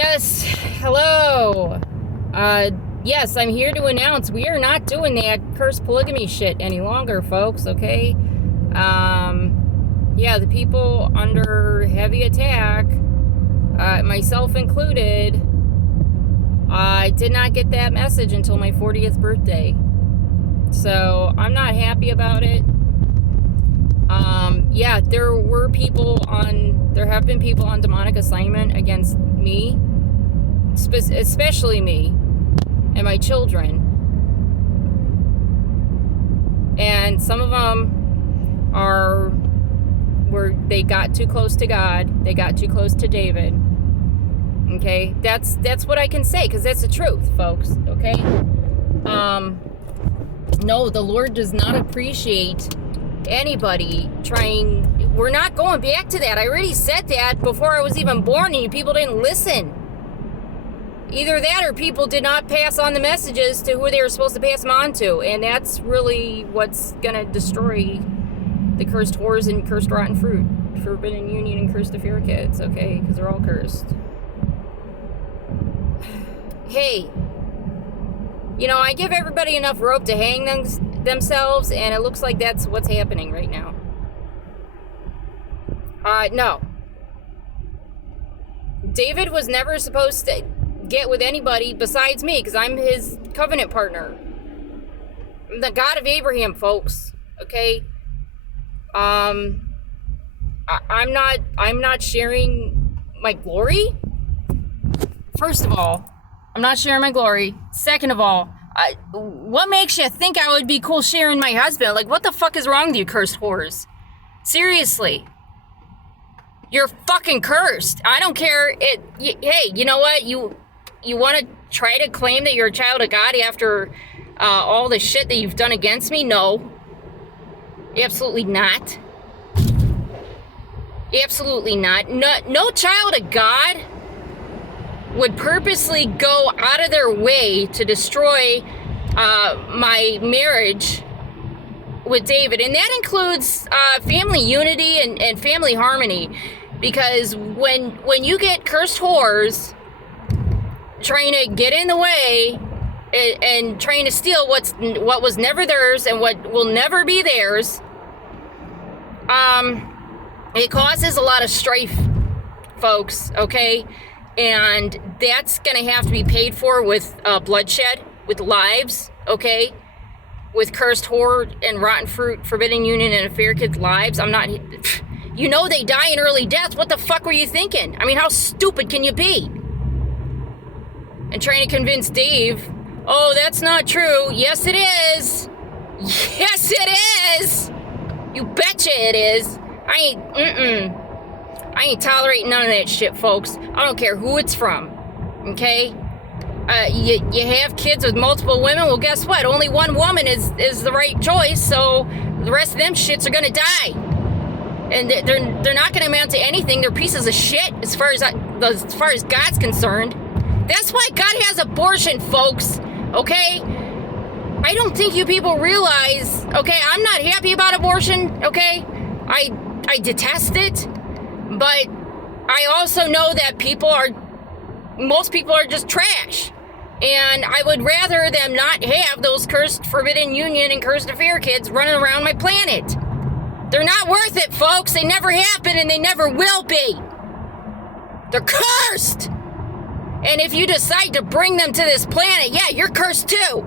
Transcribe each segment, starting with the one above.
Yes, hello. Yes, I'm here to announce we are not doing that cursed polygamy shit any longer, folks, okay? Yeah, the people under heavy attack, myself included, I did not get that message until my 40th birthday. So, I'm not happy about it. Yeah, there have been people on demonic assignment against me, especially me and my children. And some of them they got too close to God. They got too close to David. Okay, that's what I can say, because that's the truth, folks. Okay. No, the Lord does not appreciate anybody trying. We're not going back to that. I already said that before I was even born, and people didn't listen. Either that or people did not pass on the messages to who they were supposed to pass them on to. And that's really what's going to destroy the cursed whores and cursed rotten fruit, forbidden union and cursed affair kids, okay? Because they're all cursed. Hey, I give everybody enough rope to hang themselves, and it looks like that's what's happening right now. No. David was never supposed to get with anybody besides me, because I'm his covenant partner. I'm the God of Abraham, folks. Okay? I'm not sharing my glory. First of all, I'm not sharing my glory. Second of all, what makes you think I would be cool sharing my husband? Like, what the fuck is wrong with you, cursed whores? Seriously. You're fucking cursed. I don't care. Hey, you know what? You want to try to claim that you're a child of God after all the shit that you've done against me? No. Absolutely not. Absolutely not. No child of God would purposely go out of their way to destroy my marriage with David. And that includes family unity and family harmony. Because when you get cursed whores trying to get in the way and trying to steal what was never theirs and what will never be theirs, it causes a lot of strife, folks, okay? And that's going to have to be paid for with bloodshed, with lives, okay? With cursed whore and rotten fruit, forbidden union, and affair kids' lives. I'm not... they die in early death. What the fuck were you thinking? I mean, how stupid can you be? And trying to convince Dave, oh, that's not true. Yes, it is. Yes, it is. You betcha it is. I ain't tolerating none of that shit, folks. I don't care who it's from, okay? You have kids with multiple women, well, guess what? Only one woman is the right choice, so the rest of them shits are gonna die. And they're not gonna amount to anything. They're pieces of shit as far as God's concerned. That's why God has abortion, folks, okay? I don't think you people realize, okay, I'm not happy about abortion, okay? I detest it. But I also know that most people are just trash. And I would rather them not have those cursed forbidden union and cursed affair kids running around my planet. They're not worth it, folks. They never happen and they never will be. They're cursed. And if you decide to bring them to this planet, yeah, you're cursed too.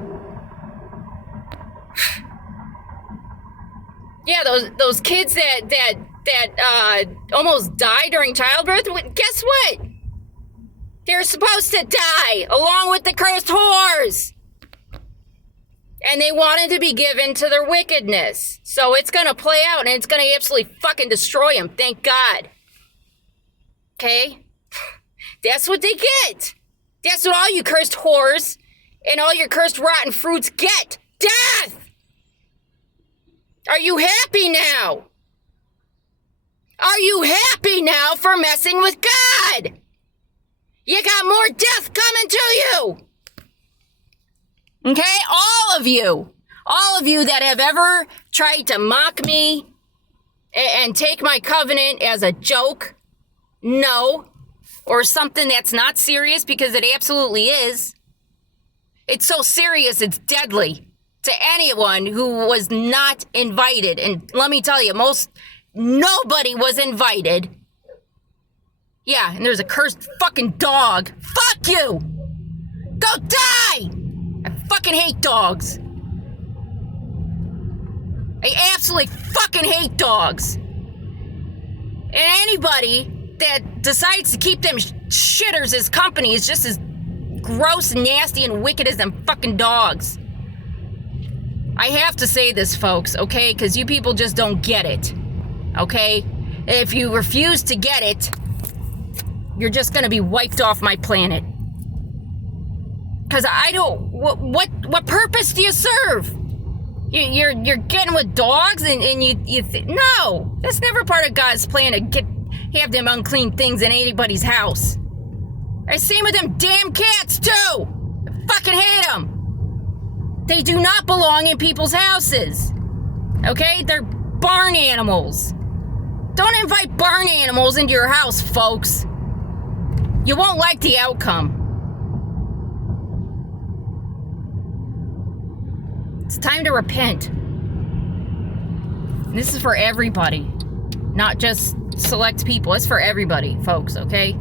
Yeah, those kids that almost die during childbirth, guess what? They're supposed to die along with the cursed whores. And they wanted to be given to their wickedness. So it's going to play out and it's going to absolutely fucking destroy them. Thank God. Okay? That's what they get. That's what all you cursed whores and all your cursed rotten fruits get. Death! Are you happy now? Are you happy now for messing with God? You got more death coming to you. Okay? All of you that have ever tried to mock me and take my covenant as a joke, no. or something that's not serious, because it absolutely is. It's so serious, it's deadly to anyone who was not invited. And let me tell you, nobody was invited. Yeah, and there's a cursed fucking dog. Fuck you! Go die! I fucking hate dogs. I absolutely fucking hate dogs. And anybody that decides to keep them shitters as company is just as gross, nasty, and wicked as them fucking dogs. I have to say this, folks, okay? Because you people just don't get it, okay? If you refuse to get it, you're just gonna be wiped off my planet. Because I don't... What purpose do you serve? You're getting with dogs and you no, that's never part of God's plan to have them unclean things in anybody's house. I same with them damn cats too. I fucking hate them. They do not belong in people's houses. Okay, they're barn animals. Don't invite barn animals into your house, folks. You won't like the outcome. It's time to repent. This is for everybody, not just select people. It's for everybody, folks, okay?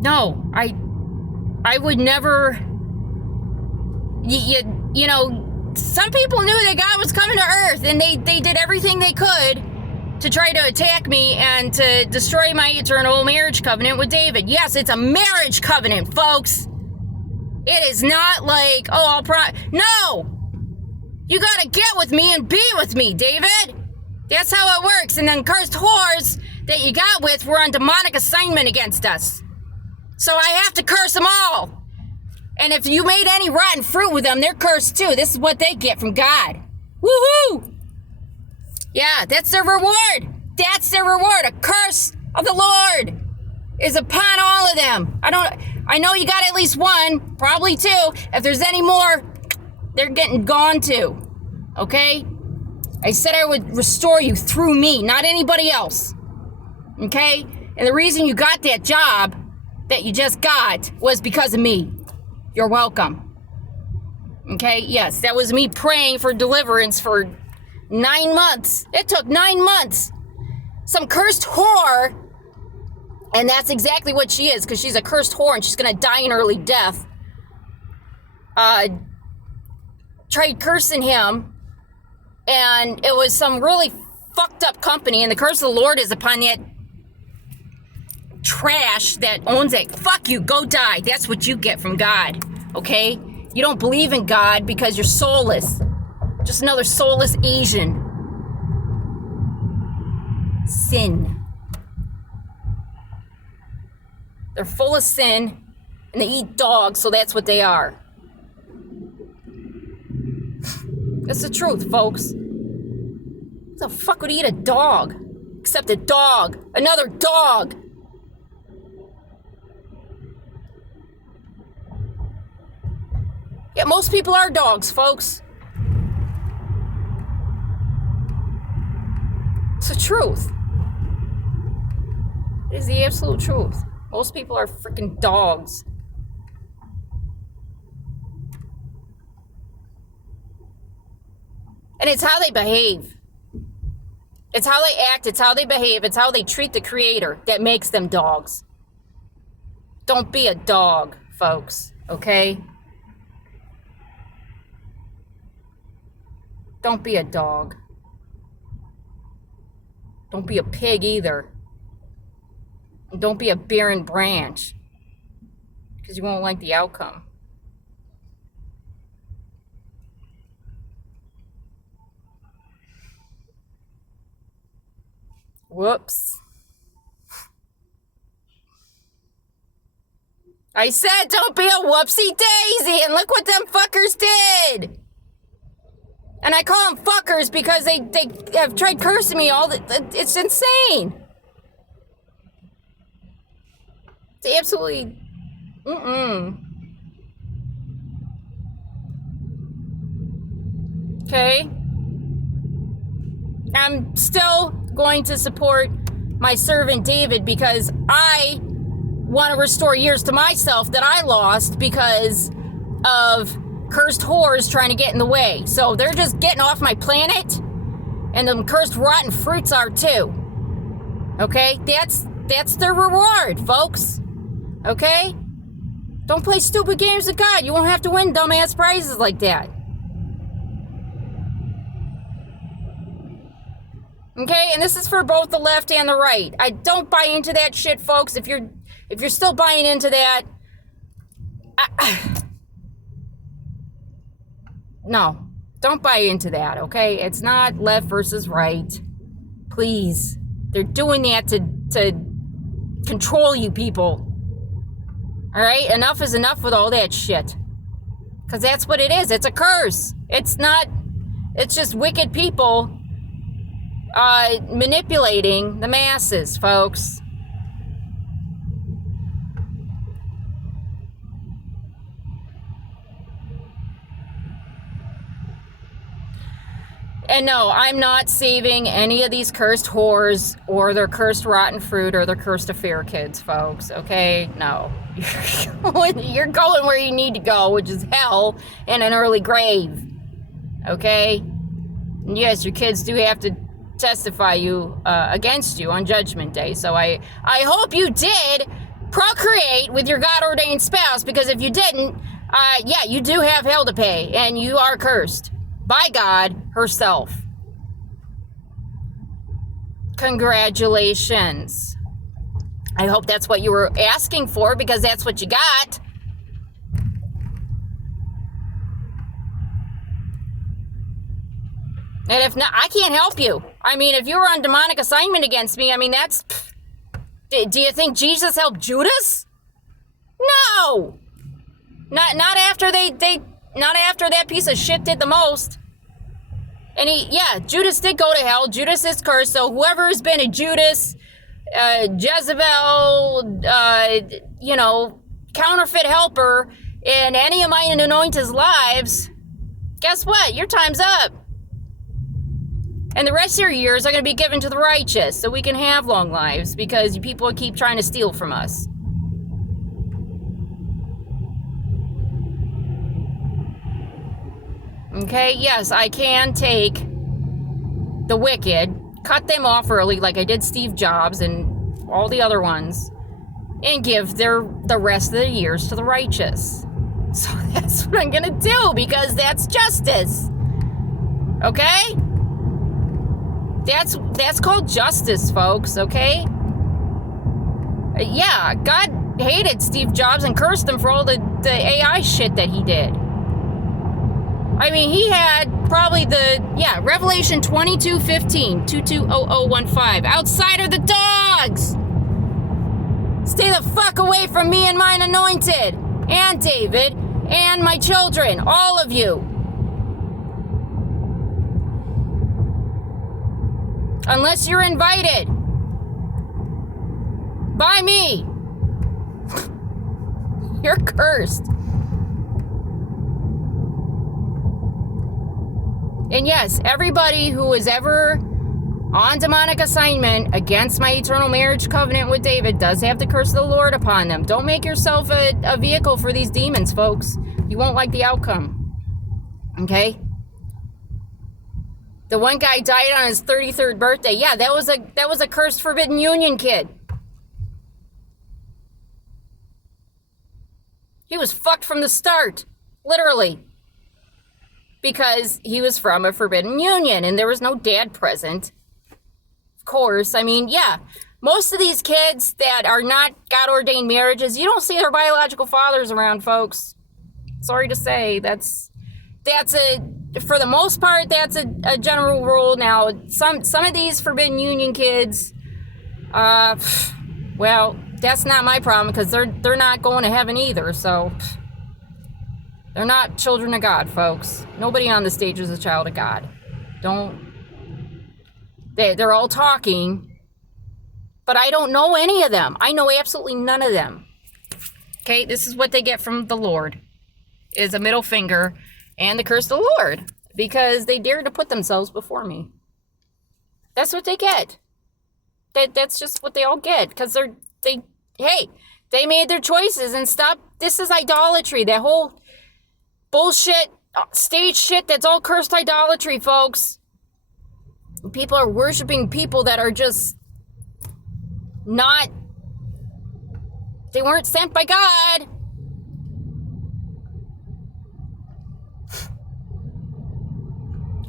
No, I would never... You know, some people knew that God was coming to Earth, and they did everything they could to try to attack me and to destroy my eternal marriage covenant with David. Yes, it's a marriage covenant, folks. It is not like, oh, no! You gotta get with me and be with me, David! That's how it works. And then cursed whores that you got with were on demonic assignment against us. So I have to curse them all. And if you made any rotten fruit with them, they're cursed too. This is what they get from God. Woohoo! Yeah, that's their reward. That's their reward. A curse of the Lord is upon all of them. I know you got at least one, probably two. If there's any more, they're getting gone too. Okay? I said I would restore you through me, not anybody else. Okay? And the reason you got that job that you just got was because of me. You're welcome. Okay? Yes, that was me praying for deliverance for 9 months. It took 9 months. Some cursed whore, and that's exactly what she is, because she's a cursed whore and she's gonna die an early death. Tried cursing him, and it was some really fucked up company, and the curse of the Lord is upon that trash that owns it. Fuck you, go die. That's what you get from God, okay? You don't believe in God because you're soulless. Just another soulless Asian. Sin. They're full of sin, and they eat dogs, so that's what they are. That's the truth, folks. Who the fuck would eat a dog? Except a dog. Another dog. Yeah, most people are dogs, folks. It's the truth. It is the absolute truth. Most people are freaking dogs. And it's how they behave. It's how they act, it's how they behave, it's how they treat the Creator that makes them dogs. Don't be a dog, folks, okay? Don't be a dog. Don't be a pig either. And don't be a barren branch, because you won't like the outcome. Whoops. I said don't be a whoopsie daisy, and look what them fuckers did. And I call them fuckers because they have tried cursing me all the... It's insane. It's absolutely... Okay? I'm still going to support my servant David because I want to restore years to myself that I lost because of cursed whores trying to get in the way. So they're just getting off my planet, and them cursed rotten fruits are too. Okay? That's their reward, folks. Okay? Don't play stupid games with God. You won't have to win dumbass prizes like that. Okay, and this is for both the left and the right. I don't buy into that shit, folks. If you're still buying into that, no, don't buy into that. Okay, it's not left versus right. Please, they're doing that to control you people. All right, enough is enough with all that shit. Because that's what it is. It's a curse. It's not. It's just wicked people. Manipulating the masses, folks. And no, I'm not saving any of these cursed whores or their cursed rotten fruit or their cursed affair kids, folks, okay? No. You're going where you need to go, which is hell and an early grave, okay? And yes, your kids do have to testify against you on Judgment Day. So I hope you did procreate with your God-ordained spouse, because if you didn't, yeah, you do have hell to pay, and you are cursed by God herself. Congratulations. I hope that's what you were asking for, because that's what you got. And if not, I can't help you. I mean, if you were on demonic assignment against me, I mean, that's... Do you think Jesus helped Judas? No! Not after not after that piece of shit did the most. And Judas did go to hell. Judas is cursed, so whoever has been a Judas, Jezebel, counterfeit helper in any of my anointed's lives, guess what? Your time's up. And the rest of your years are going to be given to the righteous so we can have long lives, because you people keep trying to steal from us. Okay, yes, I can take the wicked, cut them off early like I did Steve Jobs and all the other ones, and give the rest of the years to the righteous. So that's what I'm going to do, because that's justice. Okay? That's called justice, folks, okay? Yeah, God hated Steve Jobs and cursed him for all the AI shit that he did. I mean, he had probably Revelation 22:15, 220015. Outside are the dogs! Stay the fuck away from me and mine anointed, and David, and my children, all of you. Unless you're invited by me. You're cursed. And yes, everybody who was ever on demonic assignment against my eternal marriage covenant with David does have the curse of the Lord upon them. Don't make yourself a vehicle for these demons, folks. You won't like the outcome. Okay? The one guy died on his 33rd birthday. Yeah, that was a cursed forbidden union kid. He was fucked from the start, literally, because he was from a forbidden union and there was no dad present. Of course, I mean, yeah, most of these kids that are not God-ordained marriages, you don't see their biological fathers around, folks. Sorry to say, for the most part, that's a general rule. Now, some of these forbidden union kids, well, that's not my problem, because they're not going to heaven either. So they're not children of God, folks. Nobody on the stage is a child of God. They're all talking, but I don't know any of them. I know absolutely none of them. Okay, this is what they get from the Lord, is a middle finger and the curse of the Lord. because they dared to put themselves before me. That's what they get. That's just what they all get, because they made their choices. And stop. This is idolatry. That whole bullshit stage shit, that's all cursed idolatry, folks. People are worshiping people that are just not, they weren't sent by God.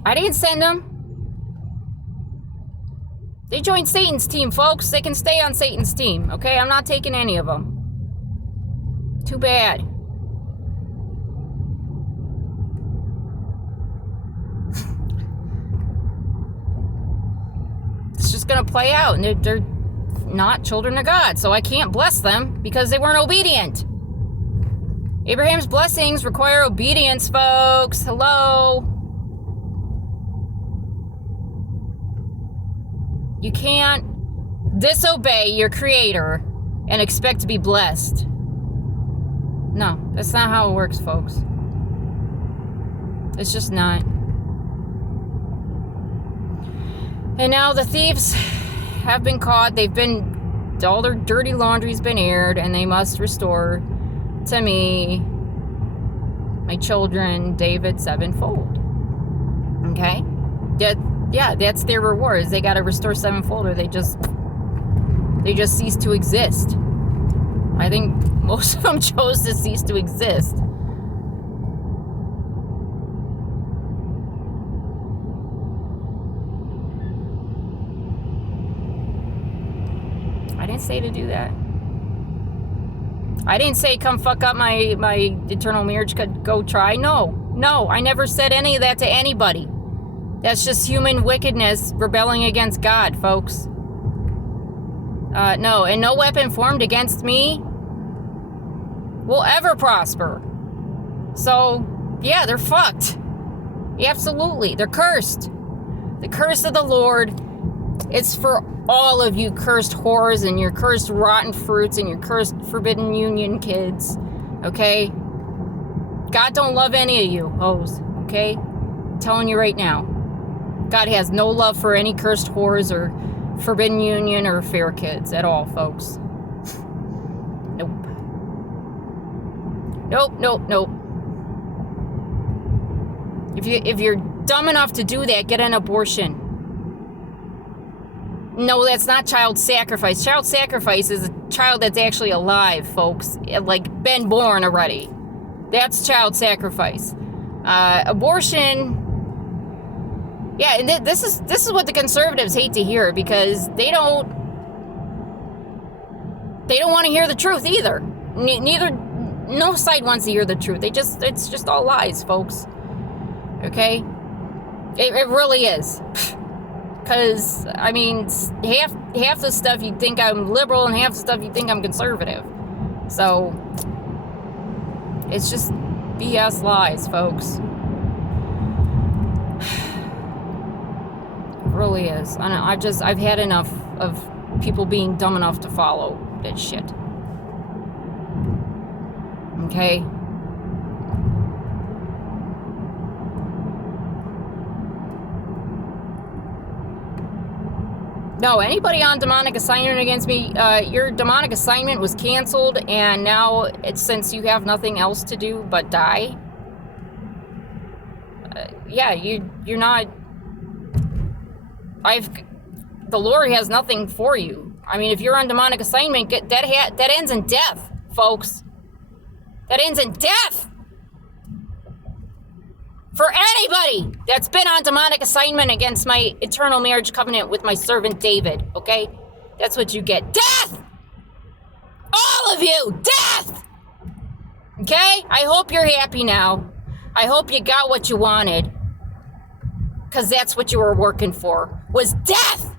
I didn't send them. They joined Satan's team, folks. They can stay on Satan's team, okay? I'm not taking any of them. Too bad. It's just gonna play out, and they're not children of God, so I can't bless them because they weren't obedient. Abraham's blessings require obedience, folks. Hello. You can't disobey your creator and expect to be blessed. No, that's not how it works, folks. It's just not. And now the thieves have been caught. All their dirty laundry's been aired, and they must restore to me, my children, David, sevenfold. Okay? That's their rewards. They gotta restore sevenfold, or they just cease to exist. I think most of them chose to cease to exist. I didn't say to do that. I didn't say come fuck up my eternal marriage, could go try. No, I never said any of that to anybody. That's just human wickedness rebelling against God, folks. No, and no weapon formed against me will ever prosper. So, yeah, they're fucked. Absolutely, they're cursed. The curse of the Lord, it's for all of you cursed whores and your cursed rotten fruits and your cursed forbidden union kids, okay? God don't love any of you hoes, okay? I'm telling you right now. God has no love for any cursed whores or forbidden union or fair kids at all, folks. Nope. If you're dumb enough to do that, get an abortion. No, that's not child sacrifice. Child sacrifice is a child that's actually alive, folks. Like, been born already. That's child sacrifice. Abortion... Yeah, and this is what the conservatives hate to hear, because they don't want to hear the truth either. No side wants to hear the truth. It's just all lies, folks. Okay? It really is. Because, I mean, half the stuff you think I'm liberal and half the stuff you think I'm conservative. So, it's just BS lies, folks. It really is. I've had enough of people being dumb enough to follow that shit. Okay? No, anybody on demonic assignment against me, your demonic assignment was canceled, and now since you have nothing else to do but die, you're not. The Lord has nothing for you. I mean, if you're on demonic assignment, that ends in death, folks. That ends in death. For anybody that's been on demonic assignment against my eternal marriage covenant with my servant David, okay? That's what you get. Death! All of you! Death! Okay? I hope you're happy now. I hope you got what you wanted. Because that's what you were working for, was death!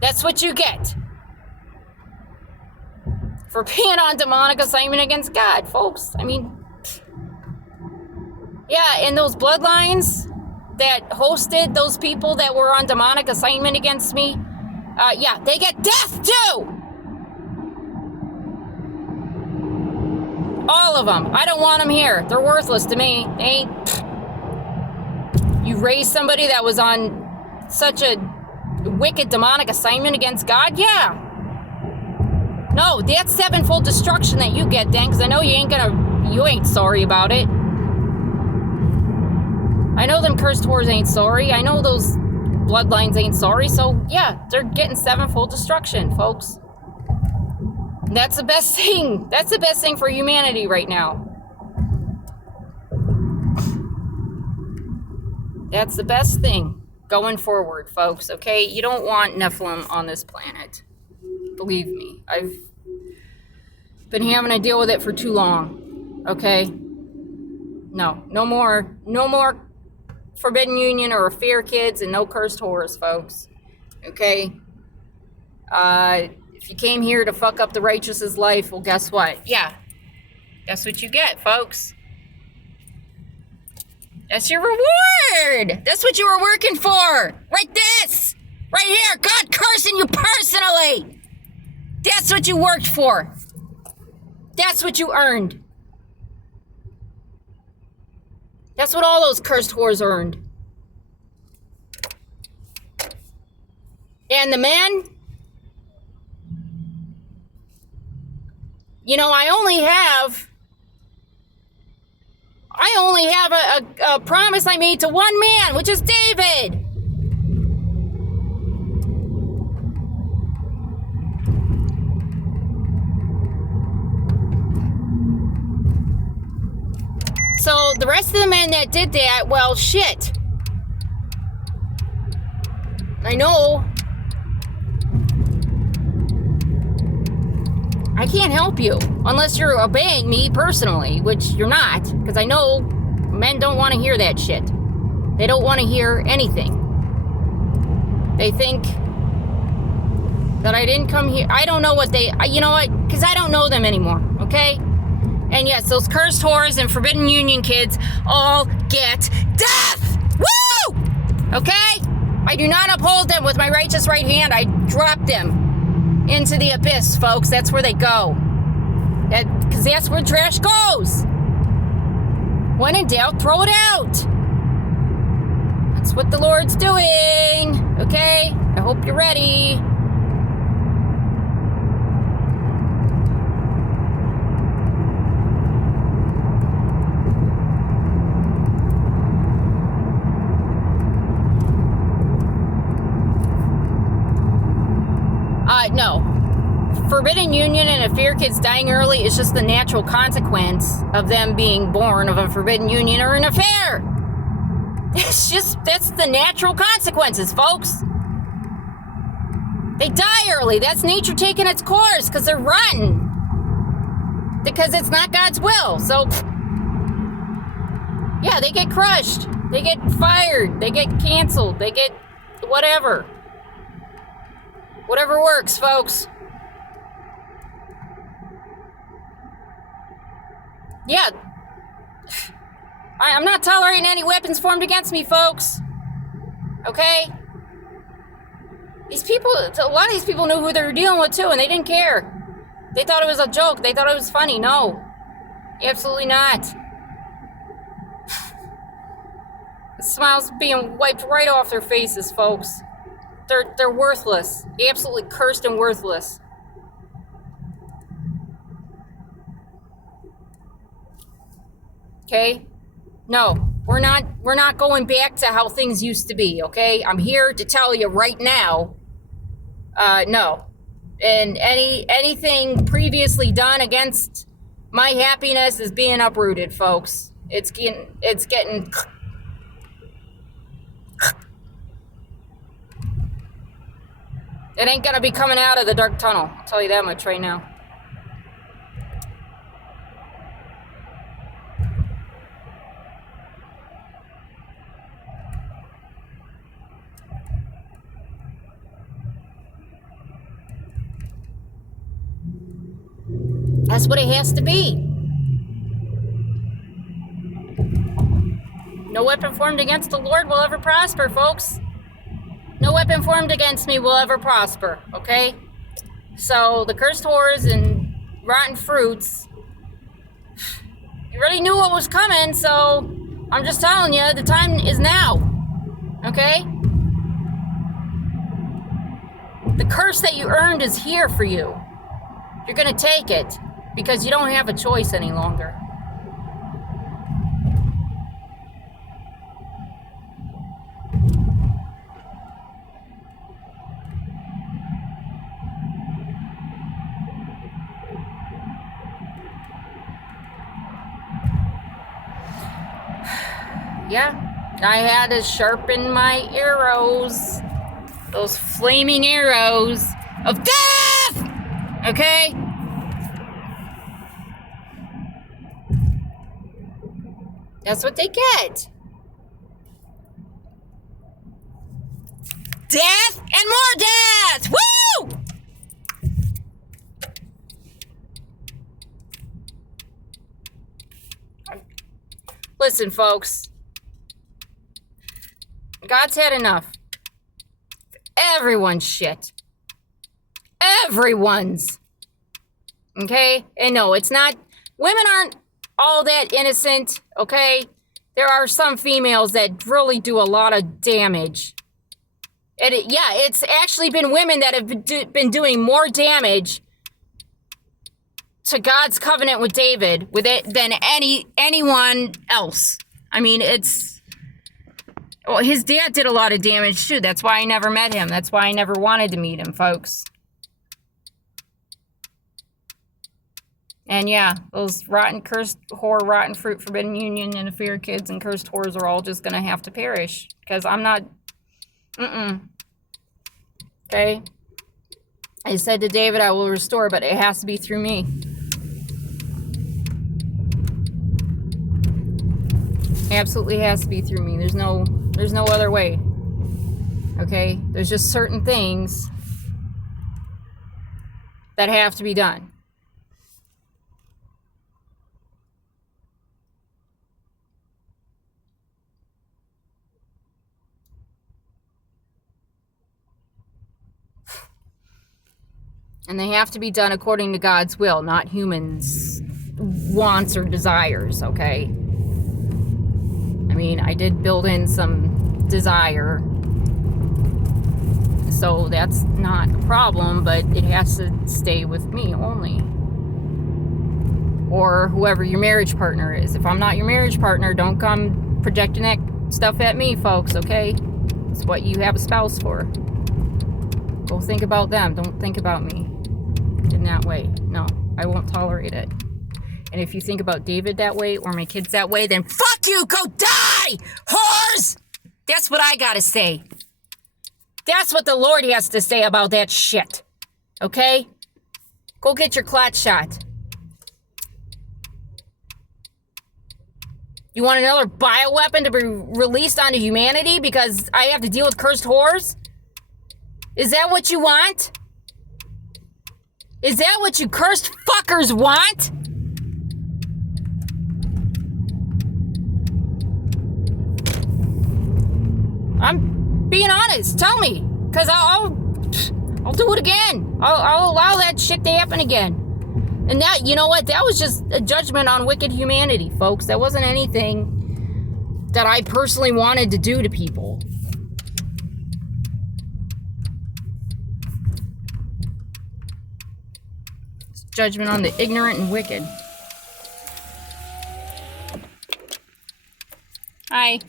That's what you get. For being on demonic assignment against God, folks. I mean... Yeah, and those bloodlines that hosted those people that were on demonic assignment against me, they get death too! All of them. I don't want them here. They're worthless to me. They ain't... raise somebody that was on such a wicked demonic assignment against God? Yeah. No, that's sevenfold destruction that you get then, because I know you ain't sorry about it. I know them cursed whores ain't sorry. I know those bloodlines ain't sorry. So yeah, they're getting sevenfold destruction, folks. That's the best thing. That's the best thing for humanity right now. That's the best thing going forward, folks, okay? You don't want Nephilim on this planet. Believe me. I've been having to deal with it for too long, okay? No more Forbidden Union or affair kids and no cursed whores, folks, okay? If you came here to fuck up the righteous's life, well, guess what? Yeah, that's what you get, folks. That's your reward. That's what you were working for. Right this. Right here. God cursing you personally. That's what you worked for. That's what you earned. That's what all those cursed whores earned. And the men, you know, I only have a promise I made to one man, which is David. So the rest of the men that did that, well, shit. I know. I can't help you unless you're obeying me personally, which you're not, because I know men don't want to hear that shit. They don't want to hear anything. They think that I didn't come here. I don't know what you know what? Because I don't know them anymore, okay? And yes, those cursed whores and Forbidden Union kids all get death! Woo! Okay? I do not uphold them with my righteous right hand. I drop them into the abyss, folks. That's where they go. Because that's where trash goes. When in doubt, throw it out. That's what the Lord's doing. Okay? I hope you're ready. No. Forbidden Union and affair kids dying early is just the natural consequence of them being born of a Forbidden Union or an affair. That's the natural consequences, folks. They die early. That's nature taking its course because they're rotten. Because it's not God's will. So, yeah, they get crushed. They get fired. They get canceled. They get whatever. Whatever works, folks. Yeah. I'm not tolerating any weapons formed against me, folks. Okay? These people, a lot of these people knew who they were dealing with, too, and they didn't care. They thought it was a joke. They thought it was funny. No. Absolutely not. The smile's being wiped right off their faces, folks. They're worthless. Absolutely cursed and worthless. Okay? No, we're not going back to how things used to be, okay? I'm here to tell you right now, no. And anything previously done against my happiness is being uprooted, folks. It's getting it ain't gonna be coming out of the dark tunnel. I'll tell you that much right now. That's what it has to be. No weapon formed against the Lord will ever prosper, folks. No weapon formed against me will ever prosper, okay? So, the cursed whores and rotten fruits, you already knew what was coming, so I'm just telling you, the time is now. Okay? The curse that you earned is here for you. You're going to take it because you don't have a choice any longer. Yeah, I had to sharpen my arrows. Those flaming arrows of death! Okay? That's what they get. Death and more death! Woo! Listen, folks. God's had enough. Everyone's shit. Everyone's. Okay? And no, it's not. Women aren't all that innocent, okay? There are some females that really do a lot of damage. And it's actually been women that have been doing more damage to God's covenant with David with it than anyone else. I mean, well, his dad did a lot of damage too. That's why I never met him. That's why I never wanted to meet him, folks. And yeah, those rotten, cursed whore, rotten fruit, forbidden union, and fear kids and cursed whores are all just gonna have to perish. Because I'm not, Okay? I said to David, I will restore, but it has to be through me. Absolutely has to be through me. There's no other way. Okay? There's just certain things that have to be done. And they have to be done according to God's will, not humans' wants or desires, okay? I mean, I did build in some desire, so that's not a problem, but it has to stay with me only. Or whoever your marriage partner is. If I'm not your marriage partner, don't come projecting that stuff at me, folks, okay? It's what you have a spouse for. Go think about them. Don't think about me in that way. No, I won't tolerate it. And if you think about David that way or my kids that way, then fuck you! Go die! Whores! That's what I gotta say. That's what the Lord has to say about that shit. Okay? Go get your clot shot. You want another bioweapon to be released onto humanity because I have to deal with cursed whores? Is that what you want? Is that what you cursed fuckers want? I'm being honest. Tell me, because I'll do it again. I'll allow that shit to happen again. And that, you know what? That was just a judgment on wicked humanity, folks. That wasn't anything that I personally wanted to do to people. It's judgment on the ignorant and wicked. Hi.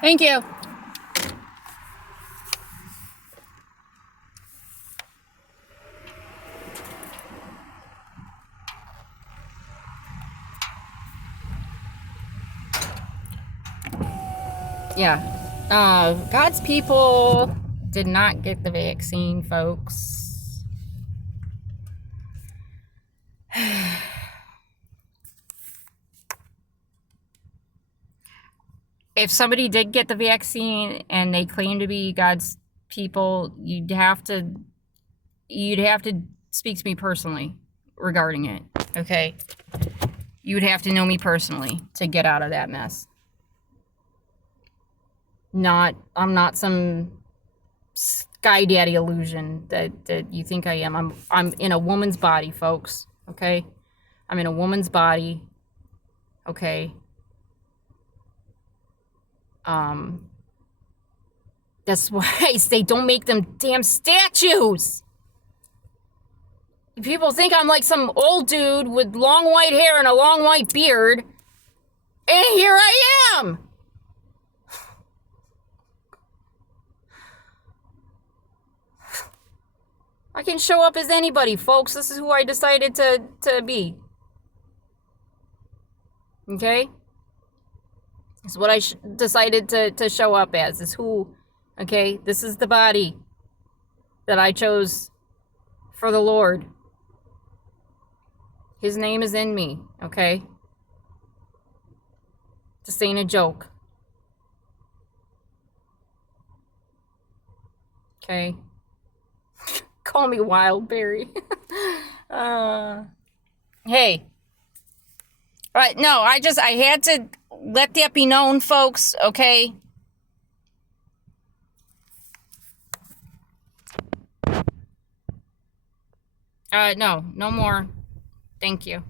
Thank you. Yeah. God's people did not get the vaccine, folks. If somebody did get the vaccine and they claim to be God's people, you'd have to speak to me personally regarding it, okay? You would have to know me personally to get out of that mess. I'm not some guy daddy illusion that you think I am. I'm in a woman's body, folks. Okay? I'm in a woman's body. Okay? That's why I say don't make them damn statues. People think I'm like some old dude with long white hair and a long white beard. And here I am. I can show up as anybody, folks. This is who I decided to be. Okay? It's what I decided to show up as. This is who, okay? This is the body that I chose for the Lord. His name is in me, okay? This ain't a joke. Okay? Call me Wildberry. Hey. Right, no, I had to let that be known, folks, okay? No more. Thank you.